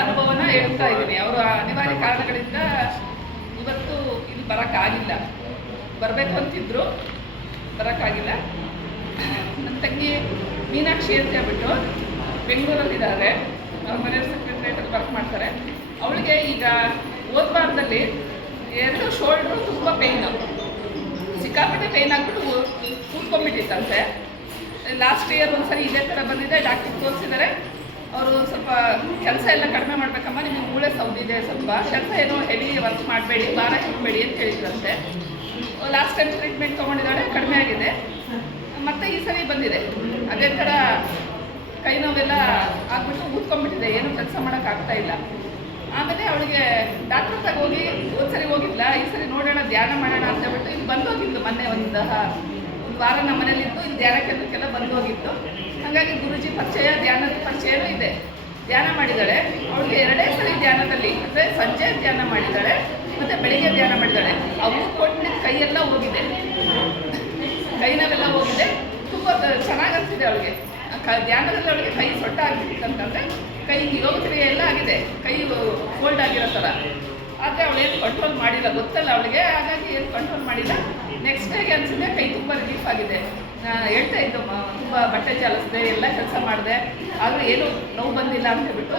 ಅನುಭವನ ಹೇಳ್ತಾ ಇದ್ದೀನಿ. ಅವರು ಅನಿವಾರ್ಯ ಕಾರಣಗಳಿಂದ ಇವತ್ತು ಇಲ್ಲಿ ಬರೋಕ್ಕಾಗಿಲ್ಲ. ಬರಬೇಕು ಅಂತಿದ್ರು, ಬರೋಕ್ಕಾಗಿಲ್ಲ. ನನ್ನ ತಂಗಿ ಮೀನಾಕ್ಷಿ ಅಂತ ಹೇಳ್ಬಿಟ್ಟು ಬೆಂಗಳೂರಲ್ಲಿದ್ದಾರೆ. ಅವ್ರ ಮನೆಯವ್ರ ಸೆಕ್ರೆಟ್ರಿಯೇಟಲ್ಲಿ ವರ್ಕ್ ಮಾಡ್ತಾರೆ. ಅವಳಿಗೆ ಈಗ ಓದ್ಬಾರ್ದಲ್ಲಿ 2 ಶೋಲ್ಡ್ರು ತುಂಬ ಪೇಯ್ನು, ಸಿಕ್ಕಾಪಟ್ಟೆ ಪೇಯ್ನ್ ಆಗಿಬಿಟ್ಟು ಕೂತ್ಕೊಂಡ್ಬಿಟ್ಟಿತ್ತಂತೆ. ಲಾಸ್ಟ್ ಇಯರ್ ಒಂದ್ಸರಿ ಇದೇ ಥರ ಬಂದಿದೆ, ಡಾಕ್ಟ್ರಿಗೆ ತೋರಿಸಿದ್ದಾರೆ. ಅವರು ಸ್ವಲ್ಪ ಕೆಲಸ ಎಲ್ಲ ಕಡಿಮೆ ಮಾಡಬೇಕಮ್ಮ, ನಿಮಗೆ ಮೂಳೆ ಸೌದಿದೆ, ಸ್ವಲ್ಪ ಕೆಲಸ ಏನೋ ಹೆವಿ ವರ್ಕ್ ಮಾಡಬೇಡಿ, ಭಾರ ಹಿಡಬೇಡಿ ಅಂತ ಹೇಳಿದ್ರಂತೆ. ಲಾಸ್ಟ್ ಟೈಮ್ ಟ್ರೀಟ್ಮೆಂಟ್ ತೊಗೊಂಡಿದ್ದಾಳೆ, ಕಡಿಮೆ ಆಗಿದೆ. ಮತ್ತು ಈ ಸರಿ ಬಂದಿದೆ ಅದೇ ಥರ ಕೈ ನೋವೆಲ್ಲ ಆಗ್ಬಿಟ್ಟು ಕೂತ್ಕೊಂಡ್ಬಿಟ್ಟಿದೆ, ಏನೂ ಕೆಲಸ ಮಾಡೋಕ್ಕಾಗ್ತಾ ಇಲ್ಲ. ಆಮೇಲೆ ಅವಳಿಗೆ ಡಾಕ್ಟ್ರ್ ಹತ್ರ ಹೋಗಿ ಸರಿ ಹೋಗಿಲ್ಲ, ಈ ಸರಿ ನೋಡೋಣ ಧ್ಯಾನ ಮಾಡೋಣ ಅಂತ ಹೇಳ್ಬಿಟ್ಟು ಇಲ್ಲಿ ಬಂದು ಹೋಗಿದ್ದು. ಮೊನ್ನೆ ಒಂದು ವಾರ ನಮ್ಮ ಮನೇಲಿದ್ದು ಇಲ್ಲಿ ಧ್ಯಾನ ಕೇಂದ್ರಕ್ಕೆಲ್ಲ ಬಂದು ಹೋಗಿತ್ತು. ಹಾಗಾಗಿ ಗುರುಜಿ ಪರಿಚಯ, ಧ್ಯಾನದ ಪರಿಚಯನೂ ಇದೆ. ಧ್ಯಾನ ಮಾಡಿದ್ದಾಳೆ. ಅವಳಿಗೆ 2 ಸರಿ ಧ್ಯಾನದಲ್ಲಿ, ಅಂದರೆ ಸಂಜೆ ಧ್ಯಾನ ಮಾಡಿದ್ದಾಳೆ ಮತ್ತು ಬೆಳಿಗ್ಗೆ ಧ್ಯಾನ ಮಾಡಿದ್ದಾಳೆ. ಅವು ಕೊಟ್ಟಿದ್ದ ಕೈಯೆಲ್ಲ ಹೋಗಿದೆ, ಕೈನವೆಲ್ಲ ಹೋಗಿದೆ. ತುಂಬ ಚೆನ್ನಾಗಿ ಅನಿಸಿದೆ ಅವಳಿಗೆ. ಧ್ಯಾನದಲ್ಲಿ ಅವಳಿಗೆ ಕೈ ಸೊಟ್ಟ ಆಗಿಬಿಟ್ಟಿತ್ತಂತಂದರೆ ಕೈ ಯೋಗ ಕ್ರಿಯೆ ಎಲ್ಲ ಆಗಿದೆ, ಕೈ ಫೋಲ್ಡ್ ಆಗಿರೋ ಥರ. ಆದರೆ ಅವಳೇನು ಕಂಟ್ರೋಲ್ ಮಾಡಿಲ್ಲ, ಗೊತ್ತಲ್ಲ ಅವಳಿಗೆ, ಹಾಗಾಗಿ ಏನು ಕಂಟ್ರೋಲ್ ಮಾಡಿಲ್ಲ. ನೆಕ್ಸ್ಟ್ ಡೇಗೆ ಅನಿಸಿದೆ ಕೈ ತುಂಬ ರಿಲೀಫ್ ಆಗಿದೆ. ಹೇಳ್ತಾ ಇದ್ದು, ತುಂಬ ಬಟ್ಟೆ ಚಾಲಿಸಿದೆ, ಎಲ್ಲ ಕೆಲಸ ಮಾಡಿದೆ, ಆದರೂ ಏನೂ ನೋವು ಬಂದಿಲ್ಲ ಅಂತ ಹೇಳ್ಬಿಟ್ಟು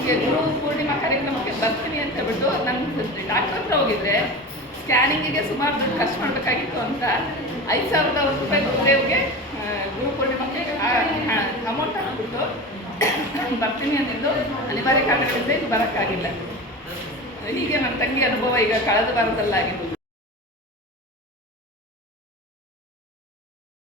ಈಗ ಗುರು ಪೂರ್ಣಿಮಾ ಕಾರ್ಯಕ್ರಮಕ್ಕೆ ಬರ್ತೀನಿ ಅಂತ ಹೇಳ್ಬಿಟ್ಟು ನನ್ನ ಡಾಕ್ಟ್ರ್ ಹತ್ರ ಹೋಗಿದ್ರೆ ಸ್ಕ್ಯಾನಿಂಗಿಗೆ ಸುಮಾರು ದುಡ್ಡು ಖರ್ಚು ಮಾಡಬೇಕಾಗಿತ್ತು ಅಂತ 5,000 ರೂಪಾಯಿ ಗುರುದೇವ್ಗೆ ಗುರು ಪೂರ್ಣಿಮಾಕ್ಕೆ ಅಮೌಂಟ್ ಹಾಕ್ಬಿಟ್ಟು ಬರ್ತೀನಿ ಅಂದಿದ್ದು. ಅನಿವಾರ್ಯ ಕಾರಣಗಳಿಂದ ಇದು ಬರೋಕ್ಕಾಗಿಲ್ಲ. ಹೀಗೆ ನನ್ನ ತಂಗಿ ಅನುಭವ ಈಗ ಕಳೆದ ವಾರದಲ್ಲಾಗಿದ್ದು.